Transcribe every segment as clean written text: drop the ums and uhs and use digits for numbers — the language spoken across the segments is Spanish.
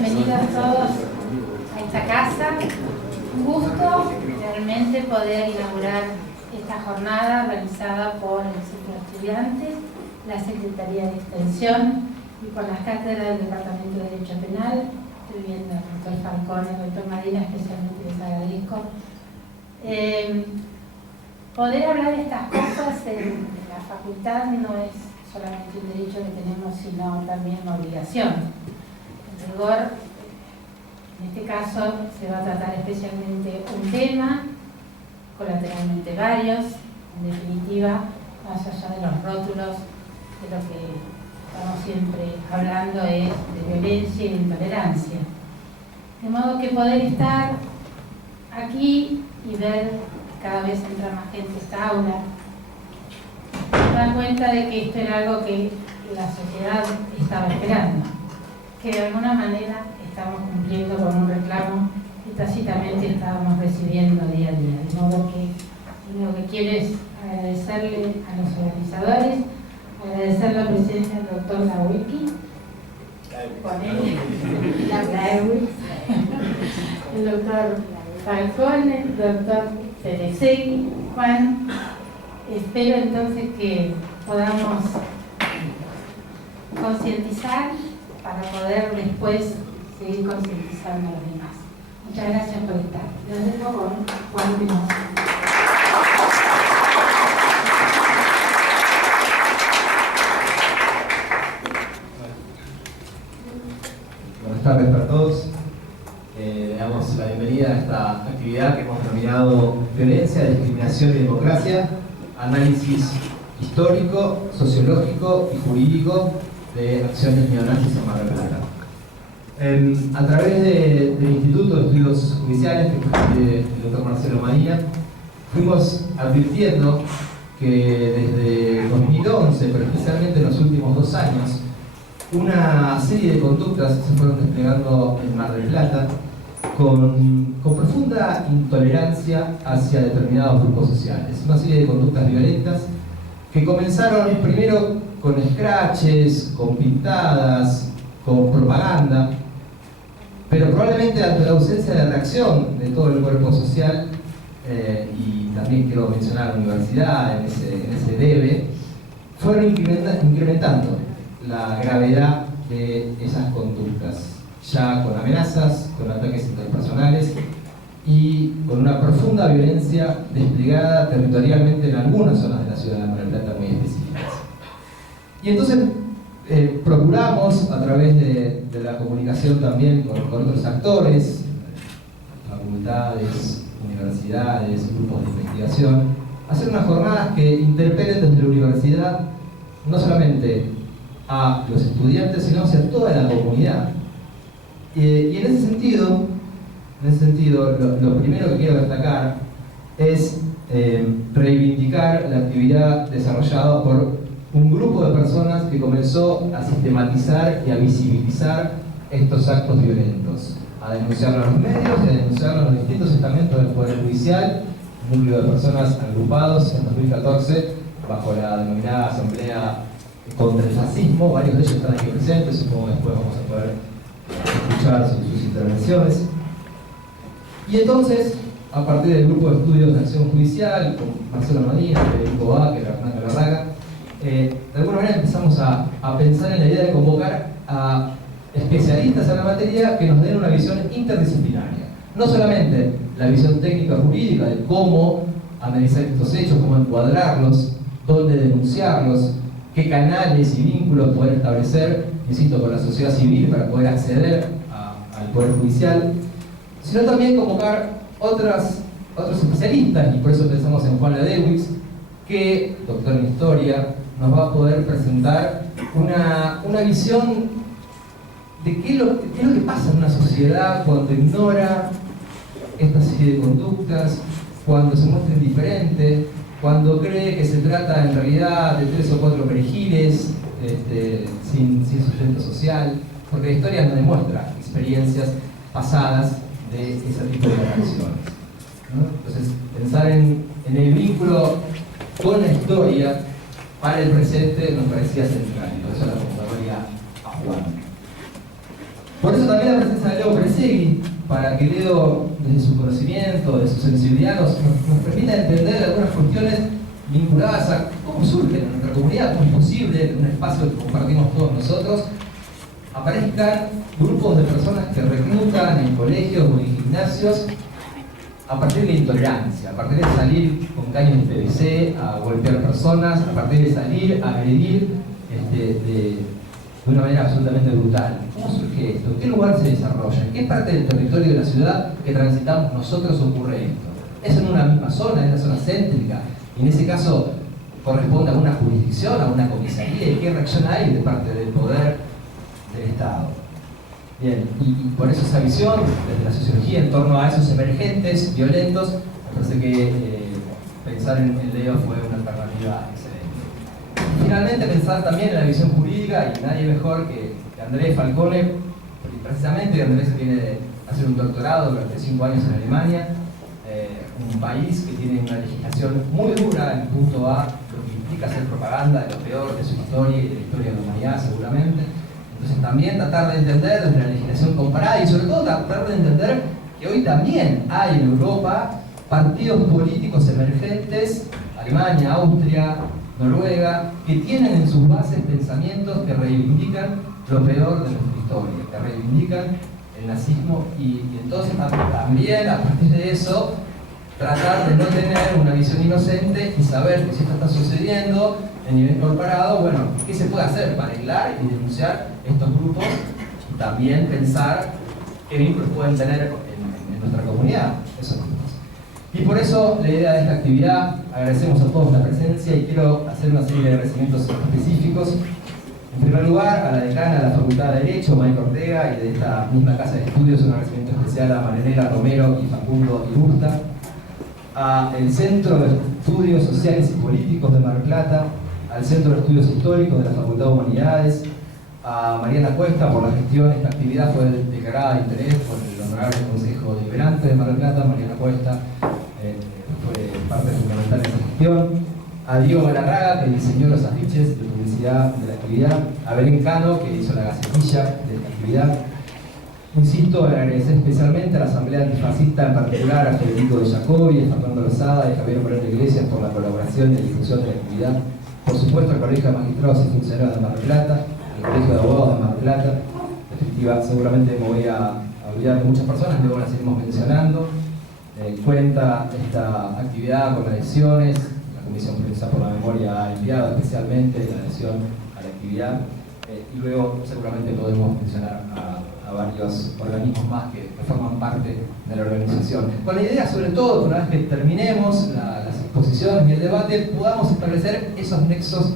Bienvenidos todos a esta casa. Un gusto realmente poder inaugurar esta jornada realizada por el Centro de Estudiantes, la Secretaría de Extensión y por las cátedras del Departamento de Derecho Penal. Estoy viendo al doctor Falcón y al doctor Marina, especialmente les agradezco. Poder hablar de estas cosas en la facultad no es solamente un derecho que tenemos, sino también una obligación. En rigor, en este caso se va a tratar especialmente un tema, colateralmente varios, en definitiva, más allá de los rótulos, de lo que estamos siempre hablando es de violencia y de intolerancia. De modo que poder estar aquí y ver cada vez entra más gente a esta aula, nos dan cuenta de que esto era algo que la sociedad estaba esperando, que de alguna manera estamos cumpliendo con un reclamo que tácitamente estábamos recibiendo día a día. De modo que lo que quiero es agradecerle a los organizadores, agradecer la presencia del doctor Lawicki, el doctor Falcón, el doctor Teresegui, Juan. Espero entonces que podamos concientizar para poder después seguir concientizando a los demás. Muchas gracias por estar. Los dejo con Juan Pinoza. Buenas tardes para todos. Le damos la bienvenida a esta actividad que hemos denominado Violencia, Discriminación y Democracia, análisis histórico, sociológico y jurídico de acciones neonazis en Mar del Plata. A través del Instituto de Estudios Judiciales, que preside el doctor Marcelo Marina, fuimos advirtiendo que desde 2011, pero especialmente en los últimos 2 años, una serie de conductas se fueron desplegando en Mar del Plata con profunda intolerancia hacia determinados grupos sociales. Una serie de conductas violentas que comenzaron primero con scratches, con pintadas, con propaganda, pero probablemente ante la ausencia de reacción de todo el cuerpo social, y también quiero mencionar a la universidad en ese debe, fueron incrementando la gravedad de esas conductas, ya con amenazas, con ataques interpersonales y con una profunda violencia desplegada territorialmente en algunas zonas de la ciudad de Mar del Plata muy específicas. Y entonces procuramos, a través de la comunicación también con otros actores, facultades, universidades, grupos de investigación, hacer unas jornadas que interpelen desde la universidad no solamente a los estudiantes, sino hacia toda la comunidad. Y en ese sentido, lo primero que quiero destacar es reivindicar la actividad desarrollada por un grupo de personas que comenzó a sistematizar y a visibilizar estos actos violentos, a denunciarlo en los medios y a denunciarlo en los distintos estamentos del Poder Judicial, un núcleo de personas agrupados en 2014 bajo la denominada Asamblea contra el Fascismo. Varios de ellos están aquí presentes, supongo que después vamos a poder escuchar sus intervenciones. Y entonces, a partir del grupo de estudios de acción judicial, con Marcelo Madina, Federico Báquer, Hernán Galarraga, de alguna manera empezamos a pensar en la idea de convocar a especialistas en la materia que nos den una visión interdisciplinaria. No solamente la visión técnica jurídica de cómo analizar estos hechos, cómo encuadrarlos, dónde denunciarlos, qué canales y vínculos poder establecer, insisto, con la sociedad civil para poder acceder al Poder Judicial, sino también convocar otros especialistas, y por eso pensamos en Juan Ladewitz, que, doctor en Historia, nos va a poder presentar una visión de qué es lo que pasa en una sociedad cuando ignora esta serie de conductas, cuando se muestra indiferente, cuando cree que se trata en realidad de 3 o 4 perejiles sin sustento social, porque la historia nos demuestra experiencias pasadas de ese tipo de reacciones, ¿no? Entonces, pensar en el vínculo con la historia para el presente nos parecía central, y por eso la convocatoria a Juan. Por eso también la presencia de Leo Peresegui, para que Leo, desde su conocimiento, de su sensibilidad, nos permita entender algunas cuestiones vinculadas a cómo surge en nuestra comunidad, cómo es posible, en un espacio que compartimos todos nosotros, aparezcan grupos de personas que reclutan en colegios o en gimnasios a partir de la intolerancia, a partir de salir con caños de PVC a golpear personas, a partir de salir a agredir de una manera absolutamente brutal. ¿Cómo surge esto? ¿En qué lugar se desarrolla? ¿En qué parte del territorio de la ciudad que transitamos nosotros ocurre esto? ¿Es en una misma zona, en la zona céntrica? Y en ese caso corresponde a una jurisdicción, a una comisaría, y qué reacción hay de parte del poder del Estado. Bien, y por eso esa visión desde la sociología en torno a esos emergentes violentos, me parece que pensar en Leo fue una alternativa excelente. Finalmente pensar también en la visión jurídica, y nadie mejor que Andrés Falcone, porque precisamente Andrés viene de hacer un doctorado durante 5 años en Alemania, un país que tiene una legislación muy dura en punto a lo que implica hacer propaganda de lo peor de su historia y de la historia de la humanidad seguramente. Entonces también tratar de entender desde la legislación comparada y sobre todo tratar de entender que hoy también hay en Europa partidos políticos emergentes, Alemania, Austria, Noruega, que tienen en sus bases pensamientos que reivindican lo peor de nuestra historia, que reivindican el nazismo y entonces también a partir de eso tratar de no tener una visión inocente y saber que si esto está sucediendo en nivel comparado, bueno, ¿qué se puede hacer para aislar y denunciar estos grupos? Y también pensar qué vínculos pueden tener en nuestra comunidad esos grupos. Y por eso la idea de esta actividad, agradecemos a todos la presencia y quiero hacer una serie de agradecimientos específicos. En primer lugar, a la decana de la Facultad de Derecho, Maika Ortega, y de esta misma casa de estudios, un agradecimiento especial a Marianela Romero y Facundo Irusta, al Centro de Estudios Sociales y Políticos de Mar del Plata, al Centro de Estudios Históricos de la Facultad de Humanidades, a Mariana Cuesta por la gestión. Esta actividad fue declarada de interés por el Honorable Consejo Deliberante de Mar del Plata. Mariana Cuesta fue parte fundamental de esa gestión. A Diego Galarraga, que diseñó los afiches de publicidad de la actividad. A Belén Cano, que hizo la gacetilla de esta actividad. Insisto en agradecer especialmente a la Asamblea Antifascista, en particular a Federico de Jacobi, a Fernando Lozada y a Javier Moreno Iglesias por la colaboración y la difusión de la actividad. Por supuesto al Colegio de Magistrados y Funcionarios de Mar del Plata, al Colegio de Abogados de Mar del Plata. En definitiva, seguramente me voy a olvidar de muchas personas, luego las seguimos mencionando. Cuenta esta actividad con adhesiones, la Comisión Prevista por la Memoria ha enviado especialmente la adhesión a la actividad, y luego seguramente podemos mencionar a varios organismos más que forman parte de la organización. Con la idea, sobre todo, una vez que terminemos las exposiciones y el debate, podamos establecer esos nexos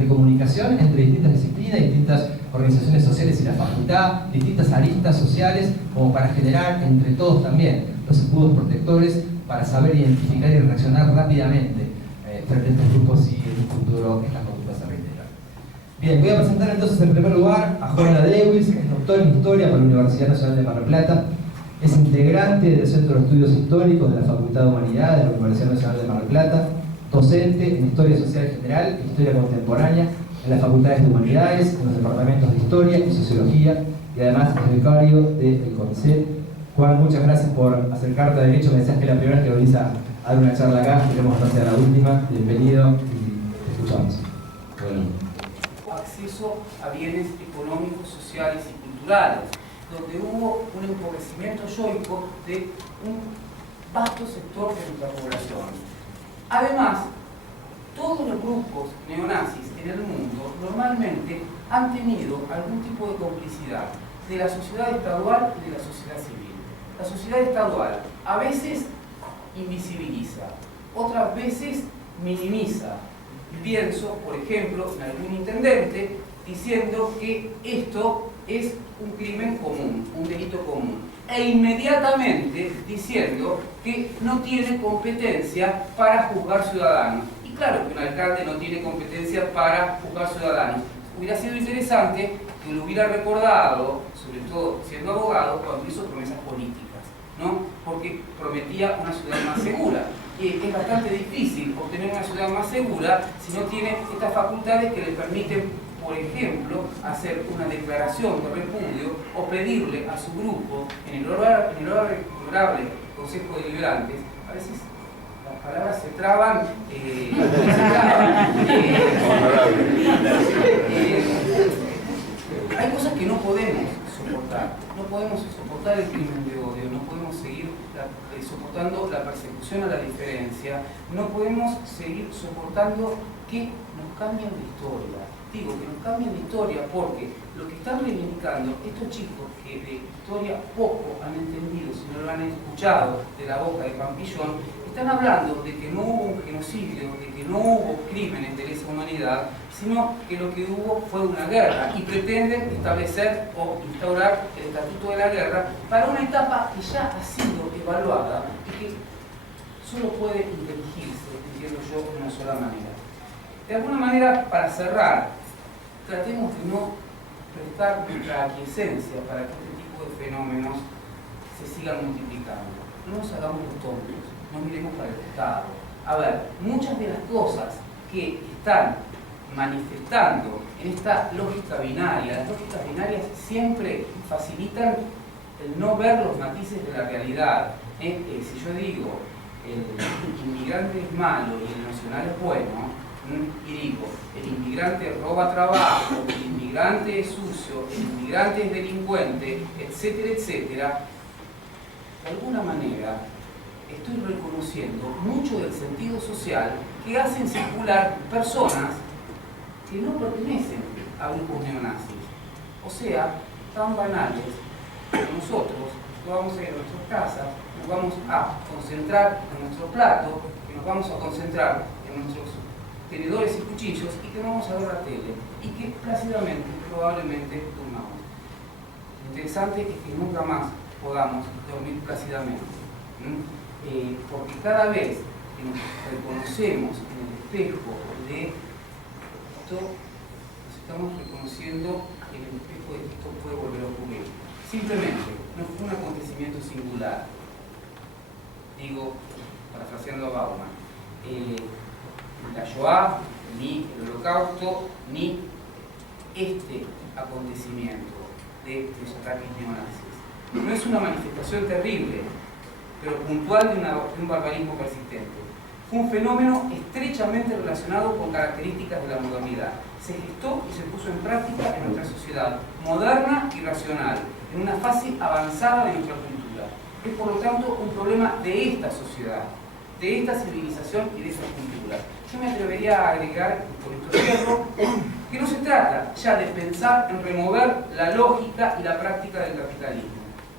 de comunicación entre distintas disciplinas, distintas organizaciones sociales y la facultad, distintas aristas sociales, como para generar entre todos también los escudos protectores para saber identificar y reaccionar rápidamente frente a estos grupos y en un futuro estas conductas se reiteran. Bien, voy a presentar entonces en primer lugar a Juana Lewis, que es doctora en Historia por la Universidad Nacional de Mar del Plata, es integrante del Centro de Estudios Históricos de la Facultad de Humanidades de la Universidad Nacional de Mar del Plata, docente en Historia Social General e Historia Contemporánea en las Facultades de Humanidades, en los departamentos de Historia y Sociología, y además es becario del CONICET. Juan, muchas gracias por acercarte a Derecho. Me decías que es la primera vez que venís a dar una charla acá, esperemos que no sea la última. Bienvenido y te escuchamos. Bueno. Acceso a bienes económicos, sociales y culturales, donde hubo un empobrecimiento yoico de un vasto sector de nuestra población. Además, todos los grupos neonazis en el mundo normalmente han tenido algún tipo de complicidad de la sociedad estadual y de la sociedad civil. La sociedad estadual a veces invisibiliza, otras veces minimiza. Pienso, por ejemplo, en algún intendente diciendo que esto es un crimen común, un delito común, e inmediatamente diciendo que no tiene competencia para juzgar ciudadanos. Y claro que un alcalde no tiene competencia para juzgar ciudadanos. Hubiera sido interesante que lo hubiera recordado, sobre todo siendo abogado, cuando hizo promesas políticas, ¿no? Porque prometía una ciudad más segura. Y es bastante difícil obtener una ciudad más segura si no tiene estas facultades que le permiten por ejemplo, hacer una declaración de repudio o pedirle a su grupo en el honorable Consejo de Deliberantes, a veces las palabras se traban, hay cosas que no podemos soportar. No podemos soportar el crimen de odio, no podemos seguir soportando la persecución a la diferencia, no podemos seguir soportando que nos cambien la historia. Digo que nos cambien la historia porque lo que están reivindicando estos chicos que de historia poco han entendido, si no lo han escuchado de la boca de Pampillón, están hablando de que no hubo un genocidio, de que no hubo crímenes de lesa humanidad, sino que lo que hubo fue una guerra y pretenden establecer o instaurar el estatuto de la guerra para una etapa que ya ha sido evaluada y que solo puede inteligirse, entiendo yo, de una sola manera. De alguna manera, para cerrar, tratemos de no prestar nuestra aquiescencia para que este tipo de fenómenos se sigan multiplicando. No nos hagamos los tontos, no miremos para el costado. A ver, muchas de las cosas que están manifestando en esta lógica binaria, las lógicas binarias siempre facilitan el no ver los matices de la realidad. Si yo digo el inmigrante es malo y el nacional es bueno, y digo, el inmigrante roba trabajo, el inmigrante es sucio, el inmigrante es delincuente, etcétera, etcétera, de alguna manera estoy reconociendo mucho del sentido social que hacen circular personas que no pertenecen a grupos neonazis. O sea, tan banales como nosotros, que vamos a ir a nuestras casas, nos vamos a concentrar en nuestro plato, que nos vamos a concentrar en nuestros tenedores y cuchillos y que vamos a ver la tele y que plácidamente, probablemente, durmamos. Lo interesante es que nunca más podamos dormir plácidamente, porque cada vez que nos reconocemos en el espejo de esto, nos estamos reconociendo en el espejo de que esto puede volver a ocurrir. Simplemente, no fue un acontecimiento singular. Digo, parafraseando a Bauman, la Shoah, ni el Holocausto, ni este acontecimiento de los ataques neonazis. No es una manifestación terrible, pero puntual de un barbarismo persistente. Fue un fenómeno estrechamente relacionado con características de la modernidad. Se gestó y se puso en práctica en nuestra sociedad moderna y racional, en una fase avanzada de nuestra cultura. Es por lo tanto un problema de esta sociedad, de esta civilización y de esta cultura. Yo me atrevería a agregar, por esto cierro, que no se trata ya de pensar en remover la lógica y la práctica del capitalismo.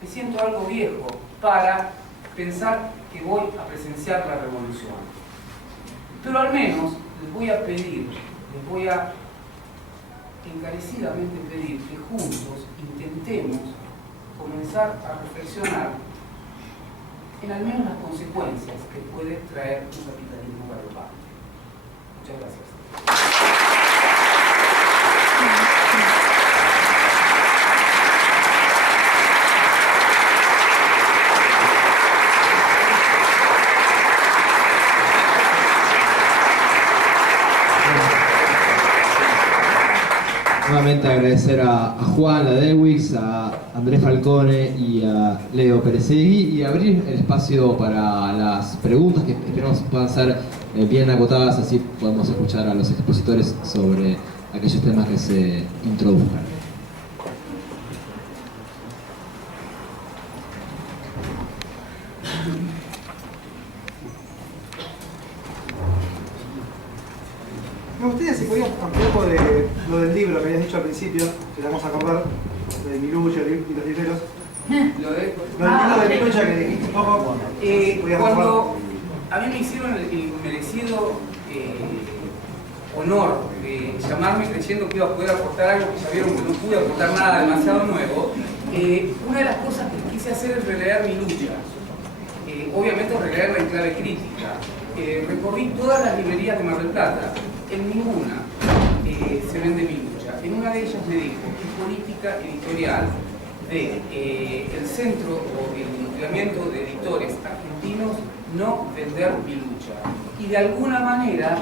Me siento algo viejo para pensar que voy a presenciar la revolución. Pero al menos les voy a pedir, les voy a encarecidamente pedir que juntos intentemos comenzar a reflexionar en al menos las consecuencias que puede traer un capitalismo galopante. Muchas gracias. Nuevamente agradecer a Juan Ladewix, a Andrés Falcone y a Leo Peresegui y abrir el espacio para las preguntas que esperamos puedan ser bien acotadas, así podemos escuchar a los expositores sobre aquellos temas que se introduzcan. Me gustaría si podías un poco de lo del libro que habías dicho al principio, que le vamos a acordar, de Milucha y los libreros. Lo del libro de Milucha que dijiste un poco. Cuando a mí me hicieron el merecido honor de llamarme creyendo que iba a poder aportar algo que ya vieron que no pude aportar nada demasiado nuevo, una de las cosas que quise hacer es releer Milucha. Obviamente releerla en clave crítica. Recorrí todas las librerías de Mar del Plata. En ninguna se vende Milucha. En una de ellas me dijo que política editorial del centro o el nucleamiento de editores argentinos no vender Milucha. Y de alguna manera